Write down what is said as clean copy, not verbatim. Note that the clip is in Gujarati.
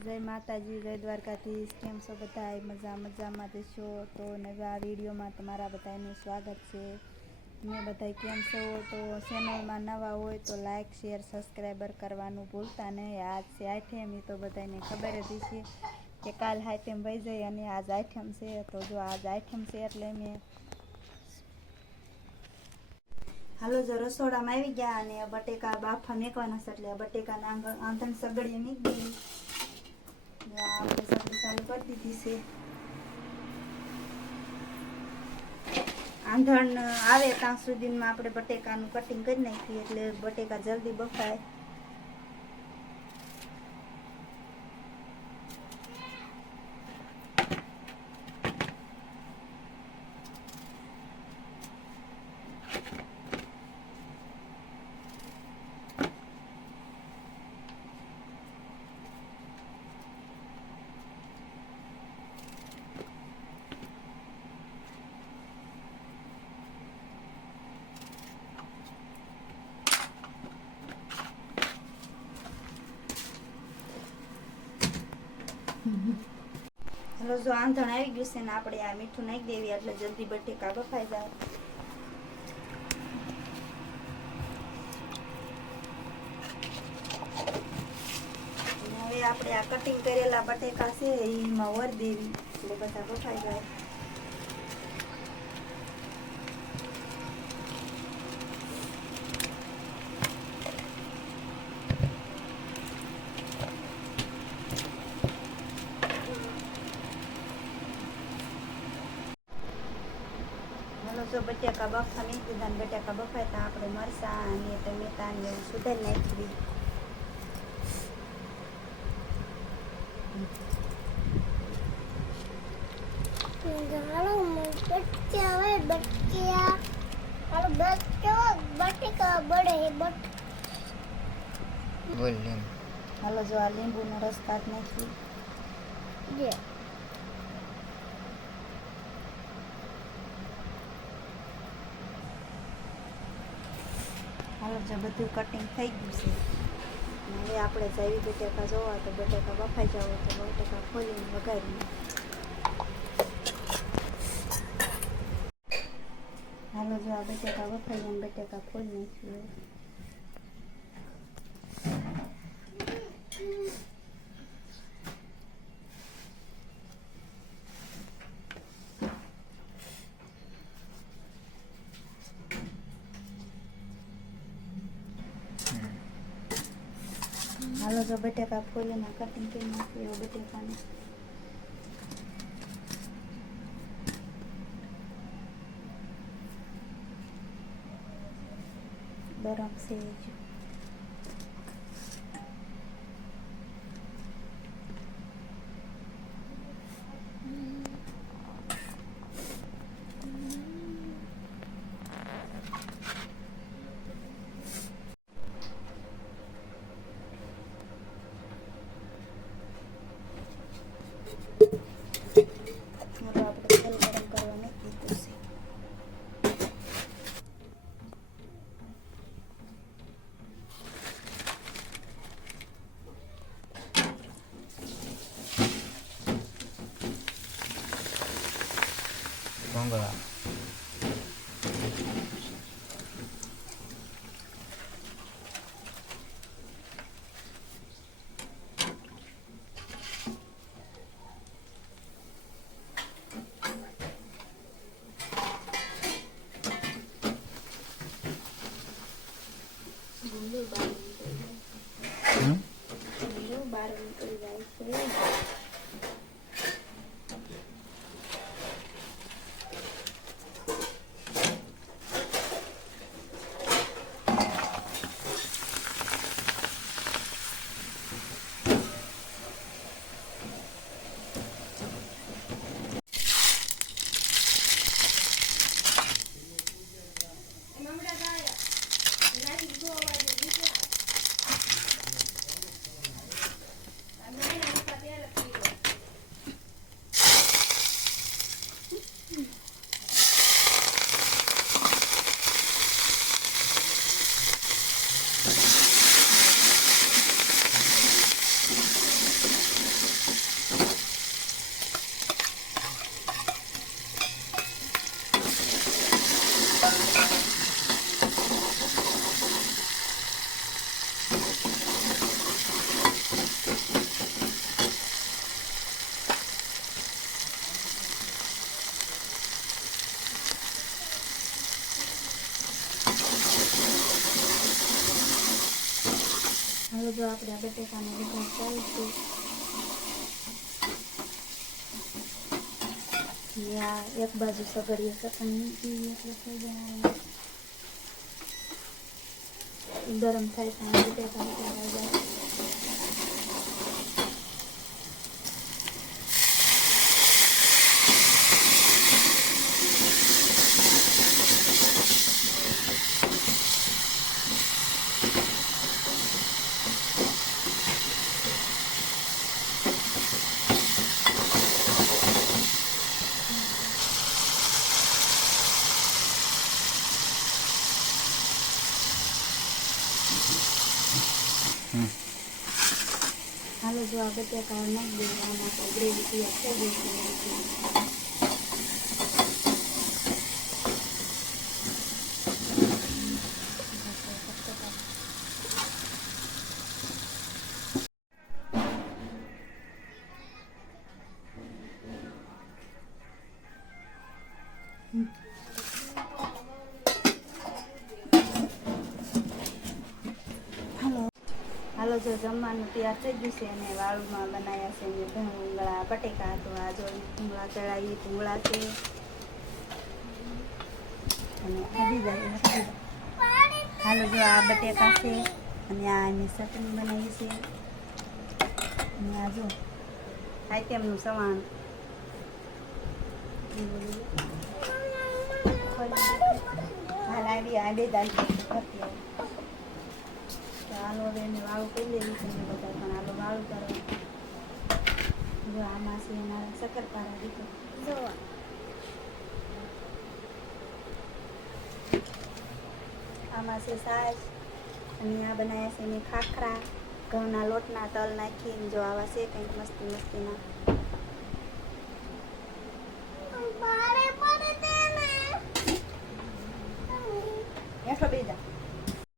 જય માતાજી, જય દ્વારકાધીશ। કેમ છો બધા? મજામાં છો? તો નવા વિડીયોમાં તમારા બધાનું સ્વાગત છે। તમે બધા કેમ છો? તો ચેનલમાં નવા હોય તો લાઈક શેર સબસ્ક્રાઈબર કરવાનું ભૂલતા નહીં। આજ છે આઠમ, તો બધાને ખબર જ છે કે કાલ આઠમ વહી જાય અને આજ આઠમ છે। તો જો આજ આઠમ છે એટલે મેં હાલો જો રસોડામાં આવી ગયા અને બટેકા બાફા મેકવાના છે, એટલે બટેકાના આંધણ સગડીએ મૂકી દીધી। આપણે સગડી ચાલુ કરી દીધી છે। આંધણ આવે ત્યાં સુધીમાં આપણે બટેકાનું કટિંગ કરી નાખીએ એટલે બટેકા જલ્દી બફાય। હલો જો આંધણ આવી ગયું છે ને આપણે આ મીઠું નાખી દેવી એટલે જલ્દી બટેકા બફાઈ જાય। હવે આપણે આ કટિંગ કરેલા બટેકા છે એમાં વર દેવી એટલે બધા બફાઈ જાય। જો બટેકા બફા મૂકી દીધા, બટેકા બફાતા આપણે મરચાં અને ટમેટા ને એવું સુધારી નાખવી। હાલો જો આ લીંબુનો રસ કાઢી નાખી। હાલો જો બધું કટિંગ થઈ ગયું છે। હવે આપણે જઈ બટેકા જોવા તો બટેકા બફાઈ જાવ તો બટેકા ખોલીને વઘારી। હાલો જો આ બટેકા બફાઈ ગયા, બટેકા ખોલી નાખીએ। હાલો જો બટેકા ફોલીને કટિંગ કરી નાખીએ બટેકાને। ગરમ છે Monggo. જો આપણે આ બટેકાનો વઘાર ચાલુ છે. આ એક બાજુ સગડીએ ચટણી મૂકી એટલે થઈ જાય. ગરમ થાય ત્યાં બટેકા ઉતારાઈ જાય. હાલો જો આ બટેકા નાખી દઈએ. આમાં તો ગ્રેવી તૈયાર થઈ ગઈ છે. હાલો જો જમવાનું તૈયાર થઈ ગયું છે અને વાળુમાં બનાવ્યા છે મેં ભૂંગળા બટેકા. તો આ જો ભૂંગળા ચડાવી ભૂંગળા છે અને આવી જાય. હાલો જો આ બટેકા છે અને આ એની ચટણી બનાવી છે અને આ જો આઈટમનું સવાણ. હાલ આવી આ બે દાલ હાલો હવે એને વાળું કરી લેવી છે ને બધા પણ હાલો વાળું કરો. જો આમાં છે મારા શક્કરપારા દીધો. જો આમાં છે છાશ અને આ બનાવ્યા છે મેં ખાખરા ઘઉંના લોટના તલ નાખીને. જો આવા છે કંઈક મસ્તી મસ્તીના.